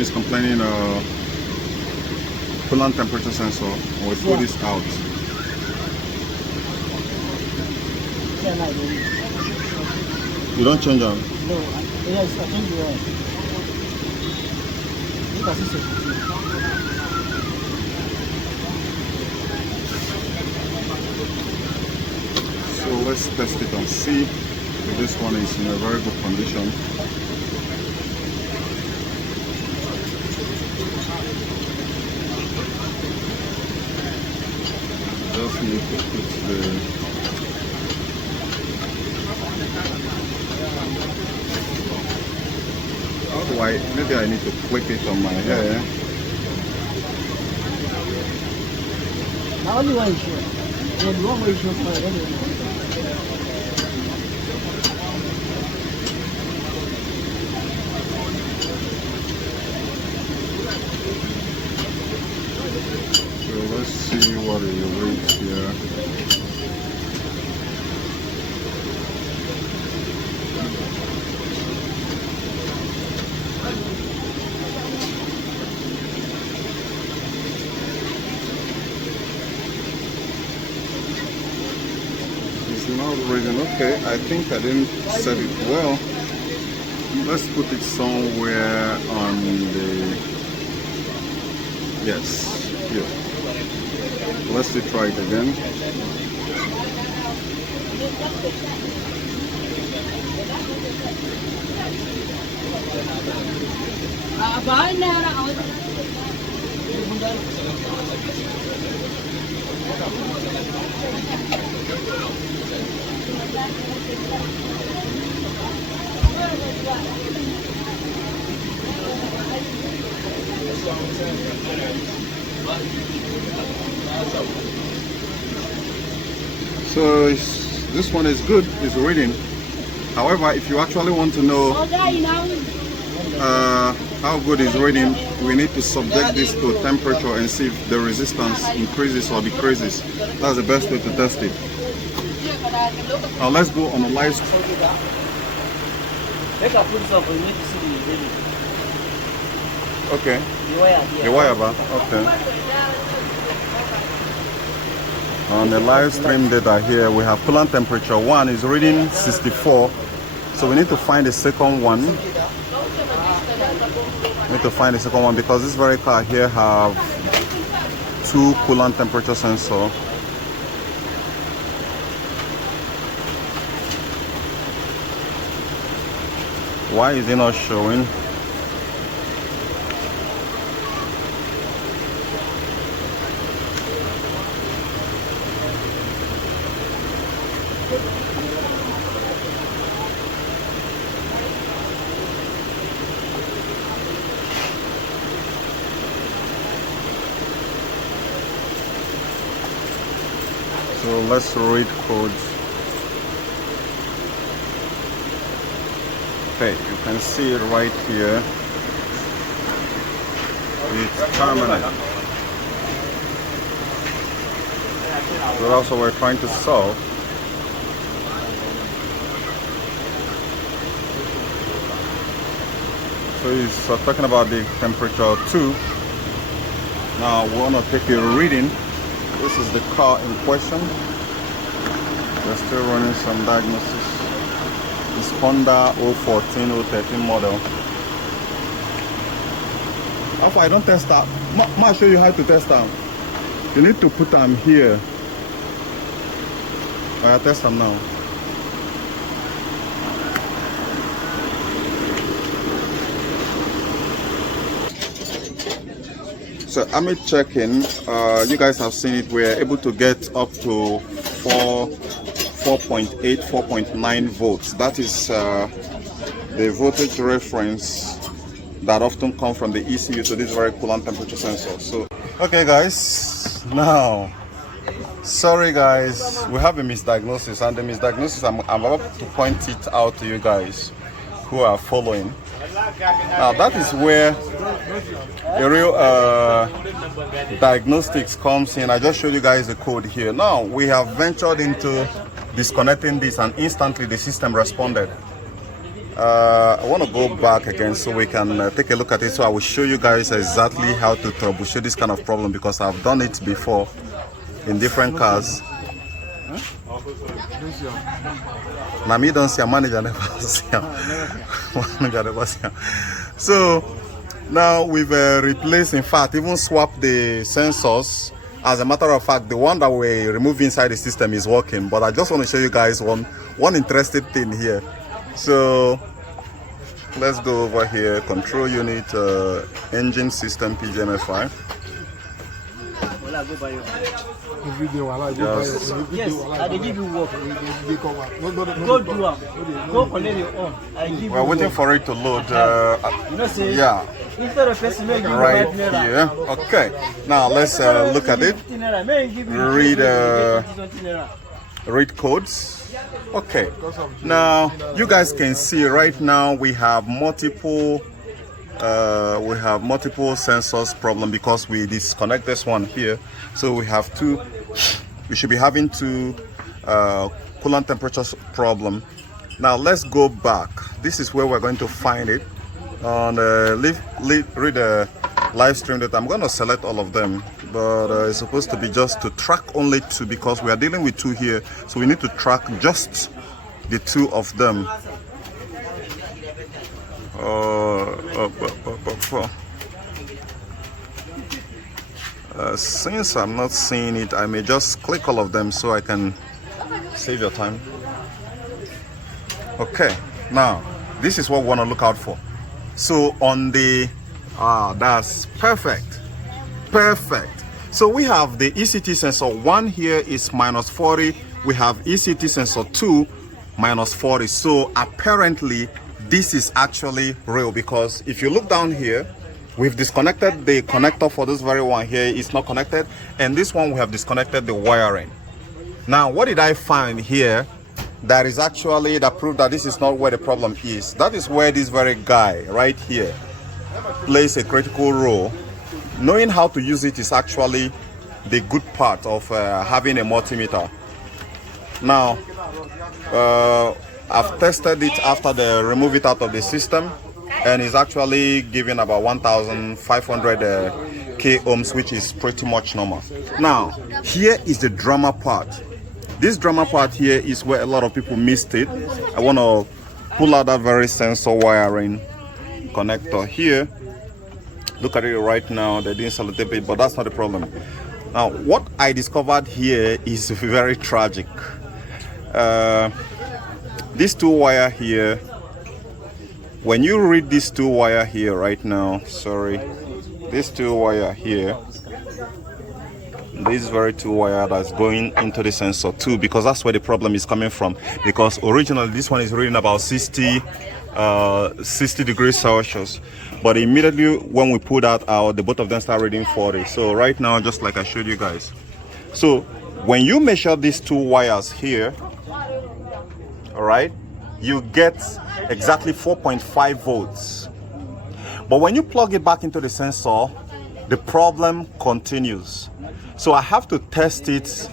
Is complaining coolant temperature sensor. We pull this out. You don't change them? No, yes, I think you are. So let's test it and see if this one is in a very good condition. Just need to put the maybe I need to clip it on my hair. Now only one issue. And one issue for everyone. So let's see what it reads here. Not reading. Okay, I think I didn't set it well. Let's put it somewhere on the, yes, here. Let's try it again. So this one is good, it's reading. However, if you actually want to know how good is reading, we need to subject this to temperature and see if the resistance increases or decreases. That's the best way to test it. Now let's go on a live stream. Okay. The wire bar. Okay. On the live stream data here, we have coolant temperature. One is reading 64. So we need to find the second one. We need to find the second one because this very car here have two coolant temperature sensor. Why is it not showing? So let's read codes. Okay, you can see it right here. It's terminal. But also we're trying to solve. So he's talking about the temperature 2. Now we want to take a reading. This is the car in question. We're still running some diagnosis. It's Honda 014, 013 model. If I don't test that, I'll show you how to test them. You need to put them here. I test them now. So I'm checking. You guys have seen it. We're able to get up to 4.8, 4.9 volts. That is the voltage reference that often comes from the ECU to this very coolant temperature sensor. So, okay, guys. Now, sorry, guys. We have a misdiagnosis, and the misdiagnosis I'm about to point it out to you guys who are following. Now that is where a real diagnostics comes in. I just showed you guys the code here. Now we have ventured into disconnecting this and instantly the system responded. I want to go back again so we can take a look at it. So I will show you guys exactly how to troubleshoot this kind of problem, because I've done it before in different cars. Now me don't see a manager, never see him. Manager never see him. So now we've replaced, in fact, even swapped the sensors. As a matter of fact, the one that we remove inside the system is working, but I just want to show you guys one interesting thing here. So let's go over here, control unit, engine system, PGMFI. Yes, I give you work. Go do it. Go collect your own. We're waiting for it to load. You know, say, yeah. Instead of person, Right here. Okay. Now let's look at it. Read codes. Okay. Now you guys can see right now we have multiple sensors problem because we disconnect this one here. So we have two. We should be having two coolant temperature problem. Now let's go back. This is where we're going to find it on read the live stream that I'm going to select all of them, but it's supposed to be just to track only two because we are dealing with two here, so we need to track just the two of them. Since I'm not seeing it, I may just click all of them so I can save your time. Okay, now this is what we want to look out for. So on the that's perfect. So we have the ECT sensor 1 here is -40. We have ECT sensor 2 -40. So apparently this is actually real, because if you look down here, we've disconnected the connector for this very one here. It's not connected, and this one we have disconnected the wiring. Now what did I find here that is actually that proof that this is not where the problem is? That is where this very guy right here plays a critical role. Knowing how to use it is actually the good part of having a multimeter. Now I've tested it after they remove it out of the system, and it's actually giving about 1,500 k ohms, which is pretty much normal. Now here is the drama part. This drama part here is where a lot of people missed it. I want to pull out that very sensor wiring connector here. Look at it right now. They didn't sellotape it, but that's not the problem. Now what I discovered here is very tragic. These two wire here, when you read these two wire here right now, sorry, this two wire here, this very two wire that's going into the sensor too, because that's where the problem is coming from. Because originally this one is reading about 60 degrees Celsius, but immediately when we pull that out, the both of them start reading 40. So right now, just like I showed you guys, so when you measure these two wires here, all right, you get exactly 4.5 volts. But when you plug it back into the sensor, the problem continues. So I have to test it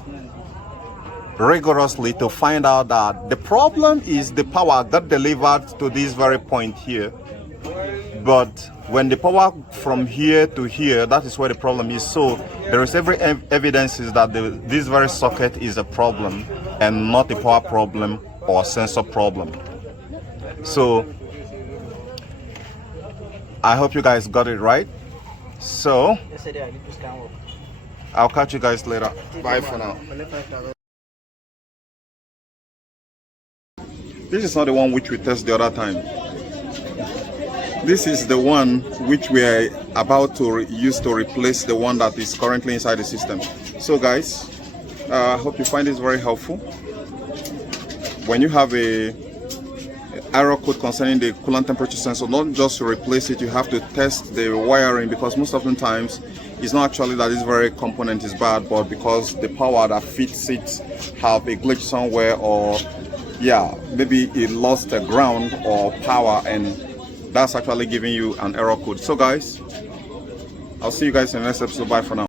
rigorously to find out that the problem is the power got delivered to this very point here. But when the power from here to here, that is where the problem is. So there is every evidence is that this very socket is a problem and not a power problem or sensor problem. So I hope you guys got it right. So I'll catch you guys later. Bye for now. This is not the one which we tested the other time. This is the one which we are about to use to replace the one that is currently inside the system. So guys, I hope you find this very helpful. When you have a error code concerning the coolant temperature sensor, not just to replace it, you have to test the wiring, because most often times it's not actually that this very component is bad, but because the power that fits it have a glitch somewhere, or yeah, maybe it lost the ground or power, and that's actually giving you an error code. So guys, I'll see you guys in the next episode. Bye for now.